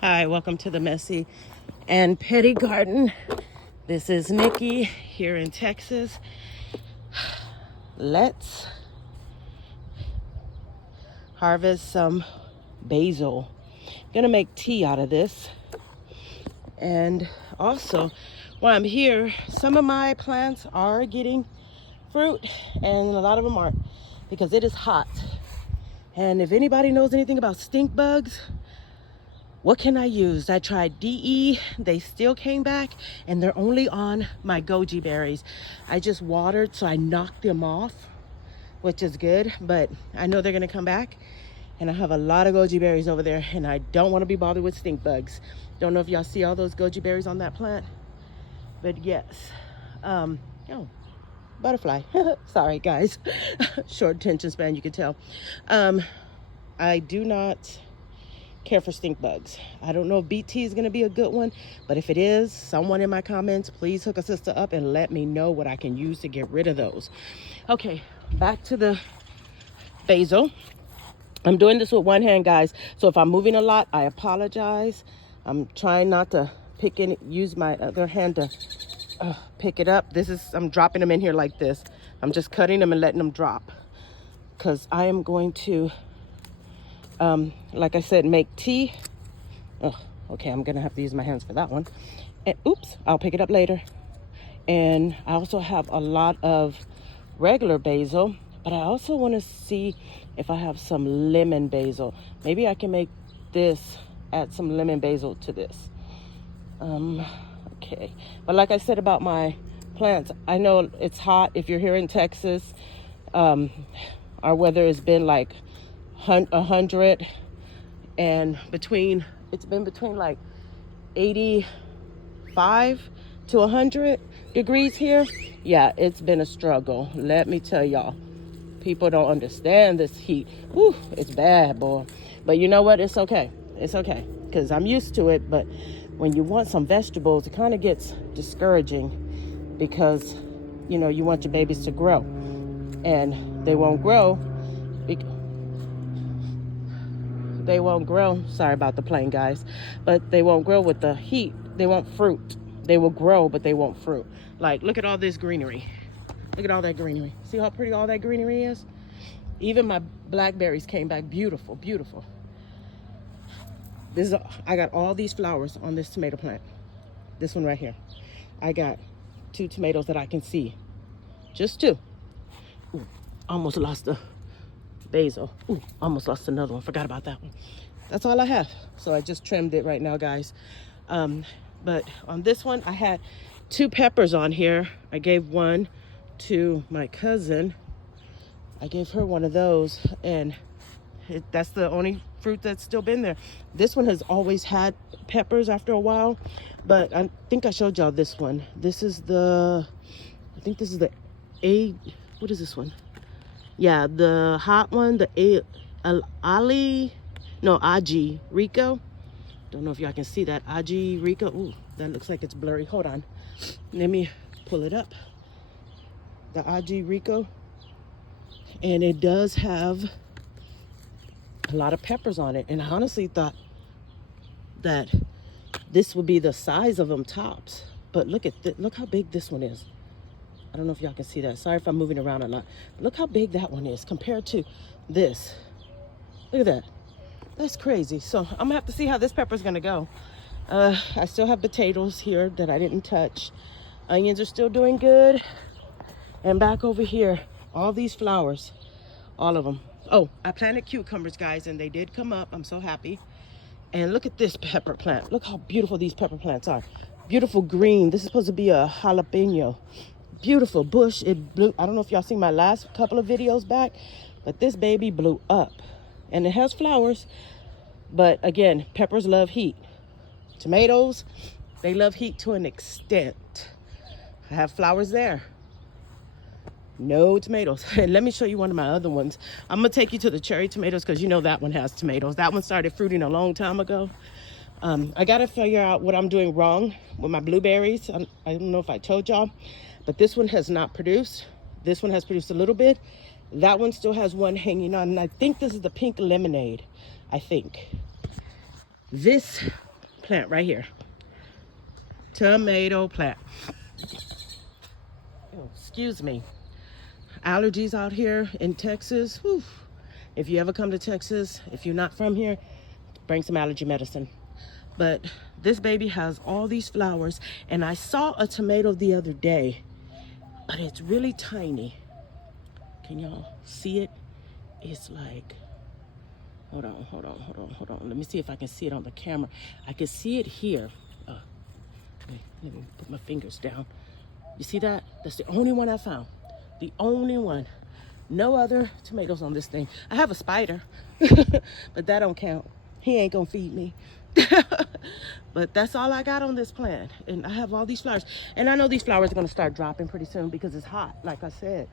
Hi, welcome to the Messy and Petty Garden. This is Nikki here in Texas. Let's harvest some basil. Gonna make tea out of this. And also, while I'm here, some of my plants are getting fruit and a lot of them aren't because it is hot. And if anybody knows anything about stink bugs, what can I use? I tried DE, they still came back, and they're only on my goji berries. I just watered, so I knocked them off, which is good, but I know they're gonna come back, and I have a lot of goji berries over there, and I don't wanna be bothered with stink bugs. Don't know if y'all see all those goji berries on that plant, but yes. Oh, butterfly. Sorry, guys. Short attention span, you can tell. I do not care for stink bugs. I don't know if BT is going to be a good one, but if it is, someone in my comments, please hook a sister up and let me know what I can use to get rid of those. Okay, back to the basil. I'm doing this with one hand, guys, so if I'm moving a lot, I apologize. I'm trying not to use my other hand to pick it up. I'm dropping them in here like this. I'm just cutting them and letting them drop because I am going to like I said, make tea. Oh, okay, I'm gonna have to use my hands for that one. And oops, I'll pick it up later. And I also have a lot of regular basil, but I also want to see if I have some lemon basil. Maybe I can make this, add some lemon basil to this. Okay, but like I said about my plants, I know it's hot. If you're here in Texas, our weather has been like 100 and it's been between like 85 to 100 degrees here. Yeah, it's been a struggle, let me tell y'all. People don't understand this heat. Whew, it's bad, boy. But you know what, it's okay because I'm used to it. But when you want some vegetables, it kind of gets discouraging because you know you want your babies to grow and they won't grow. Sorry about the plane, guys, but they won't grow with the heat. They want fruit. They will grow, but they won't fruit. Like, look at all this greenery. Look at all that greenery. See how pretty all that greenery is? Even my blackberries came back beautiful, beautiful. I got all these flowers on this tomato plant. This one right here. I got 2 tomatoes that I can see. Just 2. Ooh, almost lost the basil. Ooh, almost lost another one. Forgot about that one. That's all I have. So I just trimmed it right now, guys. But on this one, I had 2 peppers on here. I gave one to my cousin. I gave her one of those, and that's the only fruit that's still been there. This one has always had peppers after a while, but I think I showed y'all this one. I think this is the what is this one? Yeah, the hot one, the Aji Rico. Don't know if y'all can see that. Aji Rico. Ooh, that looks like it's blurry. Hold on. Let me pull it up. The Aji Rico. And it does have a lot of peppers on it. And I honestly thought that this would be the size of them tops. But look how big this one is. I don't know if y'all can see that. Sorry if I'm moving around a lot. Look how big that one is compared to this. Look at that. That's crazy. So I'm gonna have to see how this pepper is gonna go. I still have potatoes here that I didn't touch. Onions are still doing good. And back over here, all these flowers, all of them. Oh, I planted cucumbers, guys, and they did come up. I'm so happy. And look at this pepper plant. Look how beautiful these pepper plants are. Beautiful green. This is supposed to be a jalapeno. Beautiful bush. It blew. I don't know if y'all seen my last couple of videos back, but this baby blew up. And it has flowers, but again, peppers love heat. Tomatoes, they love heat to an extent. I have flowers there. No tomatoes. And let me show you one of my other ones. I'm gonna take you to the cherry tomatoes because you know that one has tomatoes. That one started fruiting a long time ago. I gotta figure out what I'm doing wrong with my blueberries. I don't know if I told y'all, but this one has not produced. This one has produced a little bit. That one still has one hanging on, and I think this is the pink lemonade. I think. This plant right here. Tomato plant. Oh, excuse me. Allergies out here in Texas. Whew. If you ever come to Texas, if you're not from here, bring some allergy medicine. But this baby has all these flowers, and I saw a tomato the other day, but it's really tiny. Can y'all see it? It's like, hold on. Let me see if I can see it on the camera. I can see it here. Let me put my fingers down. You see that? That's the only one I found. The only one. No other tomatoes on this thing. I have a spider, but that don't count. He ain't gonna feed me. But that's all I got on this plant. And I have all these flowers. And I know these flowers are gonna start dropping pretty soon because it's hot, like I said.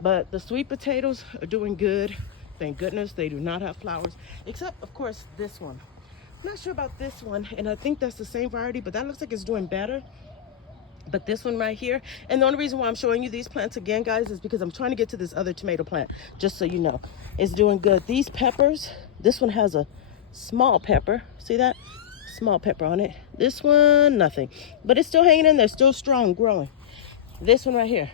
But the sweet potatoes are doing good. Thank goodness they do not have flowers, except of course this one. I'm not sure about this one, and I think that's the same variety, but that looks like it's doing better. But this one right here, and the only reason why I'm showing you these plants again, guys, is because I'm trying to get to this other tomato plant, just so you know. It's doing good. These peppers, this one has a small pepper. See that? Small pepper on it. This one, nothing. But it's still hanging in there, still strong, growing. This one right here,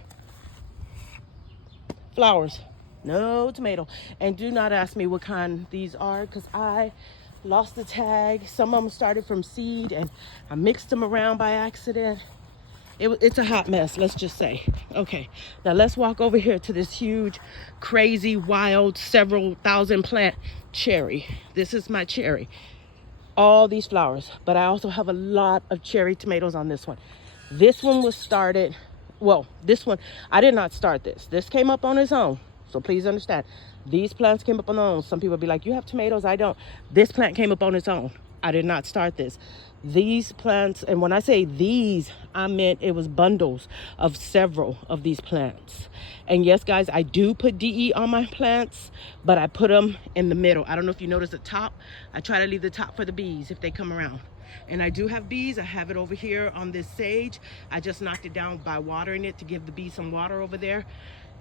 flowers, no tomato. And do not ask me what kind these are, because I lost the tag. Some of them started from seed, and I mixed them around by accident. It's a hot mess, let's just say. Okay, now let's walk over here to this huge, crazy, wild, several thousand plant cherry. This is my cherry. All these flowers, but I also have a lot of cherry tomatoes on this one. This one was started, well, this one, I did not start this. This came up on its own, so please understand. These plants came up on their own. Some people be like, you have tomatoes, I don't. This plant came up on its own. I did not start this. These plants, and when I say these, I meant it was bundles of several of these plants. And yes, guys, I do put DE on my plants, but I put them in the middle. I don't know if you notice the top. I try to leave the top for the bees if they come around. And I do have bees. I have it over here on this sage. I just knocked it down by watering it to give the bees some water over there.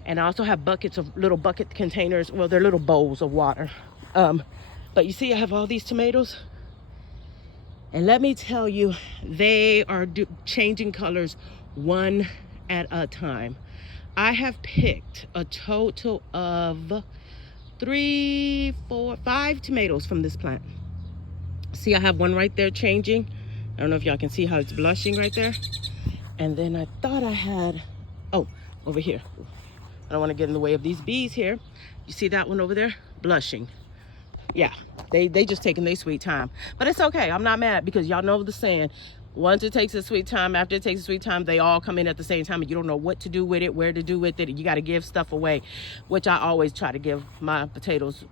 And I also have buckets of little bucket containers. Well, they're little bowls of water. But you see, I have all these tomatoes. And let me tell you, they are changing colors one at a time. I have picked a total of 3, 4, 5 tomatoes from this plant. See, I have one right there changing. I don't know if y'all can see how it's blushing right there. And then I thought I had, oh, over here. I don't want to get in the way of these bees here. You see that one over there? Blushing. Yeah, they just taking their sweet time. But it's okay. I'm not mad, because y'all know the saying, once it takes a sweet time, after it takes a sweet time, they all come in at the same time, and you don't know what to do with it, where to do with it. You got to give stuff away, which I always try to give my tomatoes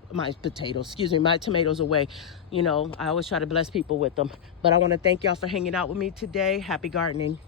away. You know, I always try to bless people with them. But I want to thank y'all for hanging out with me today. Happy gardening.